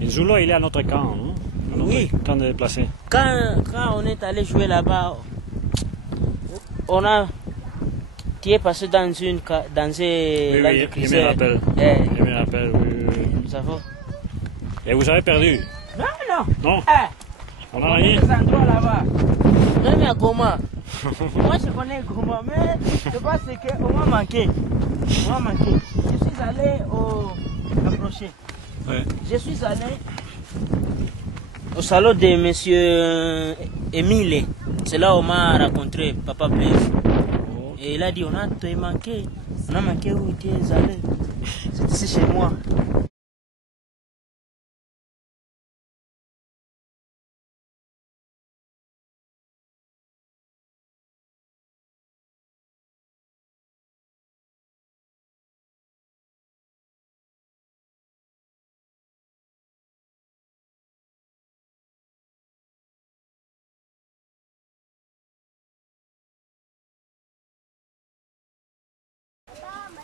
Et Zoulo, il est à notre camp, hein? Oui. Camp de déplacés. Quand on est allé jouer là-bas, tu es passé dans un Oui, je me rappelle. Je me rappelle, oui. Nous avons... Et vous avez perdu? Non. Non? On a connaît gagné? des endroits là-bas. Même à Goma. Moi je connais Goma, mais je pense qu'on m'a manqué. Je suis allé au approché. Ouais. Je suis allé au salon de monsieur Émile. C'est là où on m'a rencontré Papa Blaise. Et il a dit on a manqué. On a manqué où tu es allé. C'est ici chez moi.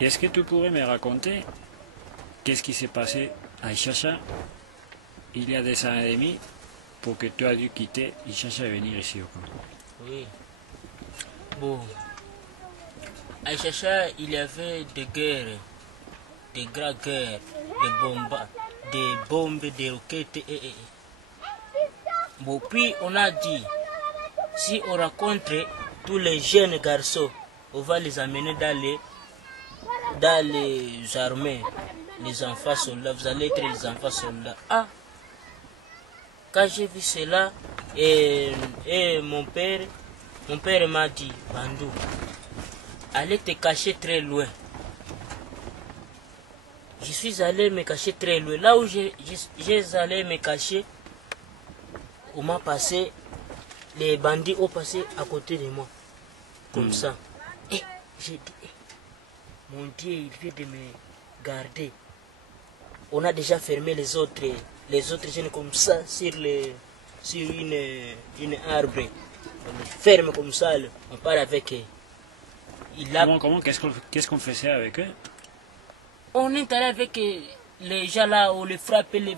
Est-ce que tu pourrais me raconter qu'est-ce qui s'est passé à Ichacha il y a des années et demie pour que tu aies dû quitter Ichacha et venir ici au camp? Oui. Bon. À Ichacha, il y avait des guerres, des grandes guerres, des bombes, des roquettes. Bon, puis on a dit, si on rencontre tous les jeunes garçons, on va les amener dans les armées, les enfants soldats, vous allez être les enfants soldats. Ah, quand j'ai vu cela, et mon père m'a dit, Bandou, allez te cacher très loin. Je suis allé me cacher très loin. Là où j'ai allé me cacher, on m'a passé, les bandits ont passé à côté de moi, comme ça. Et j'ai dit, mon Dieu, il vient de me garder. On a déjà fermé les autres jeunes comme ça sur une arbre. On les ferme comme ça, on part avec eux. Comment qu'est-ce qu'on faisait avec eux? On est allé avec les gens là, on les frappait,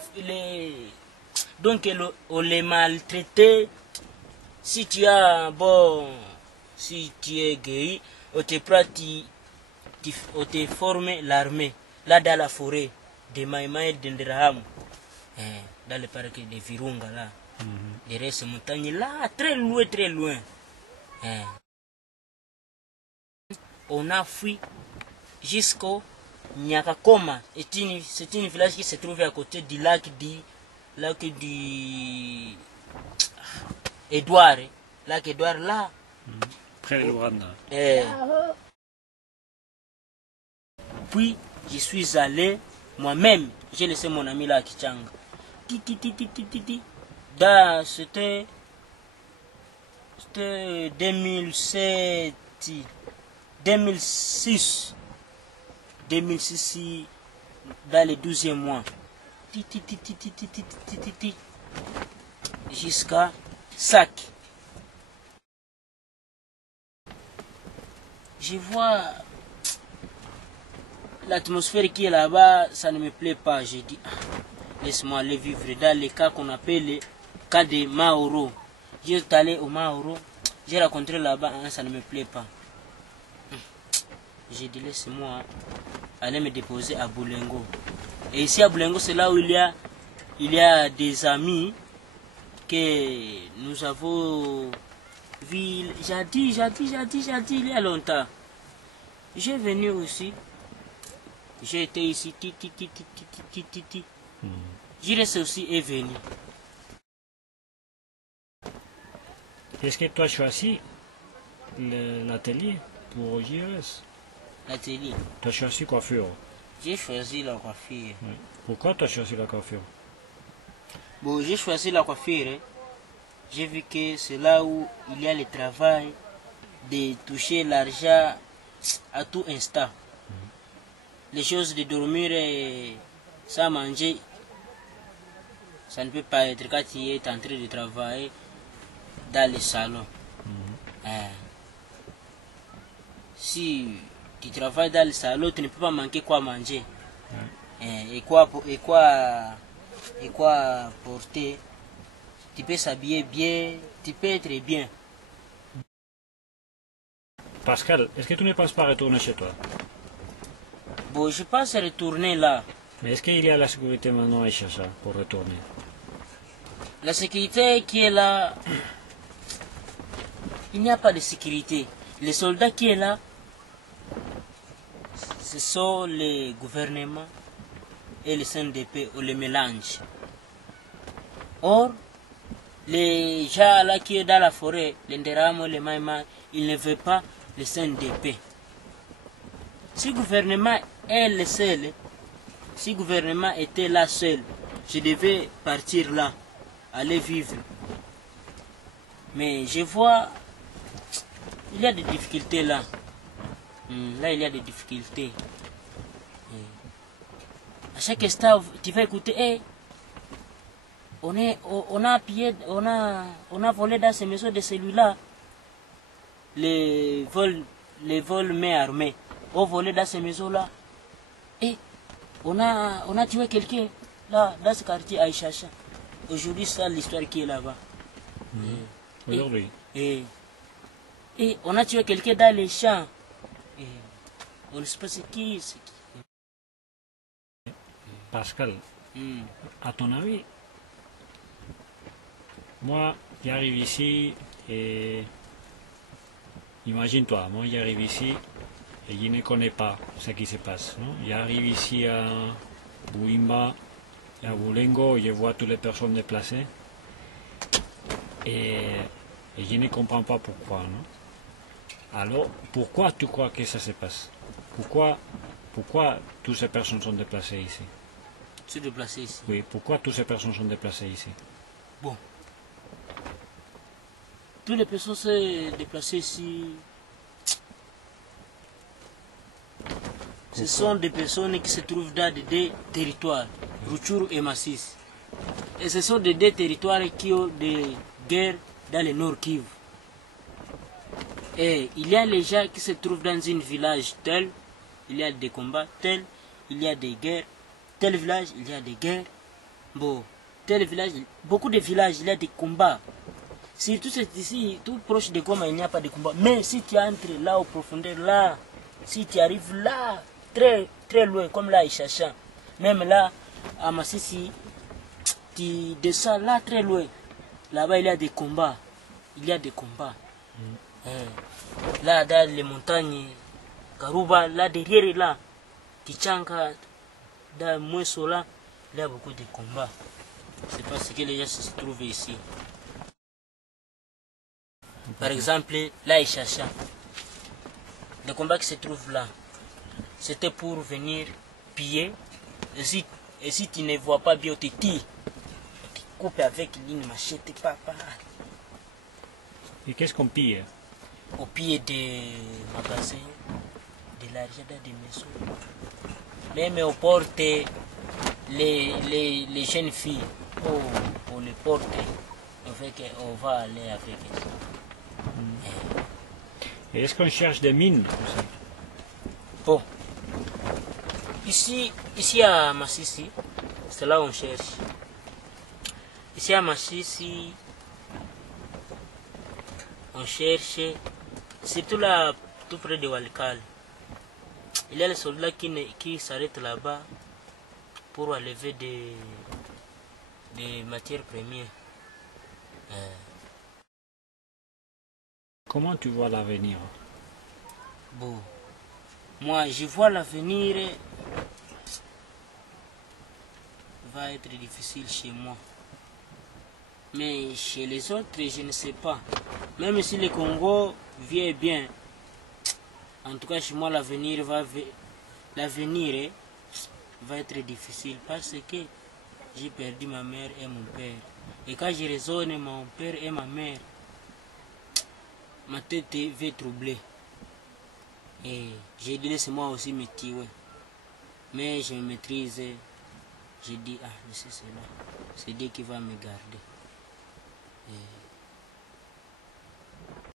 donc on les maltraitait. Si tu es gay, on te prend, on te forme l'armée, là dans la forêt de Maïmaï de Nderaham, dans le parc de Virunga là, derrière ces montagnes là, très loin. On a fui jusqu'au Nyakakoma, c'est une village qui se trouve à côté du lac Edouard, lac Edouard là. Près de Rwanda. Puis je suis allé moi-même, j'ai laissé mon ami là à Kichanga. C'était 2007, 2006, dans le 12e mois. Jusqu'à Sac. Je vois l'atmosphère qui est là-bas, ça ne me plaît pas. J'ai dit, laisse-moi aller vivre dans les cas qu'on appelle les cas de Maoro. J'ai allé au Maoro, j'ai rencontré là-bas, ça ne me plaît pas. J'ai dit, laisse-moi aller me déposer à Boulengo. Et ici à Boulengo, c'est là où il y a des amis que nous avons vus, il y a longtemps. J'ai venu aussi. J'ai été ici, Jirès aussi est venu. Est-ce que tu as choisi l'atelier pour Jirès? L'atelier. Tu as choisi coiffure? J'ai choisi la coiffure. Oui. Pourquoi tu as choisi la coiffure? Bon, j'ai choisi la coiffure. J'ai vu que c'est là où il y a le travail de toucher l'argent à tout instant. Les choses de dormir et sans manger, Ça ne peut pas être quand tu es en train de travailler dans le salon. Si tu travailles dans le salon, tu ne peux pas manquer quoi manger. Et quoi porter. Tu peux s'habiller bien, tu peux être bien. Pascal, est-ce que tu ne penses pas retourner chez toi? Bon, je pense retourner là. Mais est-ce qu'il y a la sécurité maintenant à Chacha pour retourner? La sécurité qui est là, il n'y a pas de sécurité. Les soldats qui sont là, ce sont les gouvernements et les CNDP ou les mélanges. Or, les gens là qui sont dans la forêt, les Nderamo, les Maïma, ils ne veulent pas les CNDP. Si le gouvernement est le seul, si le gouvernement était là seul, je devais partir là, aller vivre. Mais je vois, il y a des difficultés là. Là, il y a des difficultés. À chaque instant, tu vas écouter, on a pillé, on a volé dans ces maisons de celui-là. Les vols main armés ont volé dans ces maisons-là. Et on a tué quelqu'un là, dans ce quartier à Chacha. Aujourd'hui, c'est l'histoire qui est là-bas. Aujourd'hui. Et on a tué quelqu'un dans les champs. Et on ne sait pas c'est qui. Pascal, à ton avis, moi, j'arrive ici et imagine-toi, moi j'arrive ici et je ne connais pas ce qui se passe. J'arrive ici à Bouimba, à Boulengo, je vois toutes les personnes déplacées et je ne comprends pas pourquoi. Non? Alors, pourquoi tu crois que ça se passe? Pourquoi toutes ces personnes sont déplacées ici? Se déplacer ici. Oui, pourquoi toutes ces personnes sont déplacées ici? Bon. Toutes les personnes se déplacées ici. Ce sont des personnes qui se trouvent dans des deux territoires, Rutshuru et Masisi. Et ce sont des deux territoires qui ont des guerres dans le Nord Kivu. Et il y a les gens qui se trouvent dans un village tel, il y a des combats tel, il y a des guerres, tel village, il y a des guerres. Bon, tel village, beaucoup de villages, il y a des combats. Surtout ici, tout proche de Goma, il n'y a pas de combat. Mais si tu entres là, au profondeur, là, si tu arrives là, très, très loin, comme là, à Chacha, même là, à Masisi, tu descends là, très loin. Là-bas, il y a des combats. Il y a des combats. Là, dans les montagnes, Karuba, là, derrière, là, Tichanga, dans Mouesso, là, il y a beaucoup de combats. C'est parce que les gens se trouvent ici. Par exemple, là, à Chacha, le combat qui se trouve là, c'était pour venir piller. Et si tu ne vois pas bien, on te tire. On te coupe avec une machette, papa. Et qu'est-ce qu'on pille? On pille des magasins, de l'argent dans des maisons. Même on porte les jeunes filles. On les porte. On va aller avec elles. Et est-ce qu'on cherche des mines aussi? Bon. Ici à Masisi, c'est là où on cherche. Ici à Masisi, on cherche, surtout là, tout près de Walikale. Il y a les soldats qui s'arrêtent là-bas pour enlever des matières premières. Comment tu vois l'avenir? Bon, moi je vois l'avenir va être difficile chez moi. Mais chez les autres, je ne sais pas. Même si le Congo vient bien, en tout cas chez moi l'avenir va être difficile parce que j'ai perdu ma mère et mon père. Et quand je raisonne mon père et ma mère, ma tête va troubler. Et j'ai dit laisse-moi aussi me tuer. Mais je me maîtrise J'ai dit, ah, mais c'est cela. C'est Dieu qui va me garder.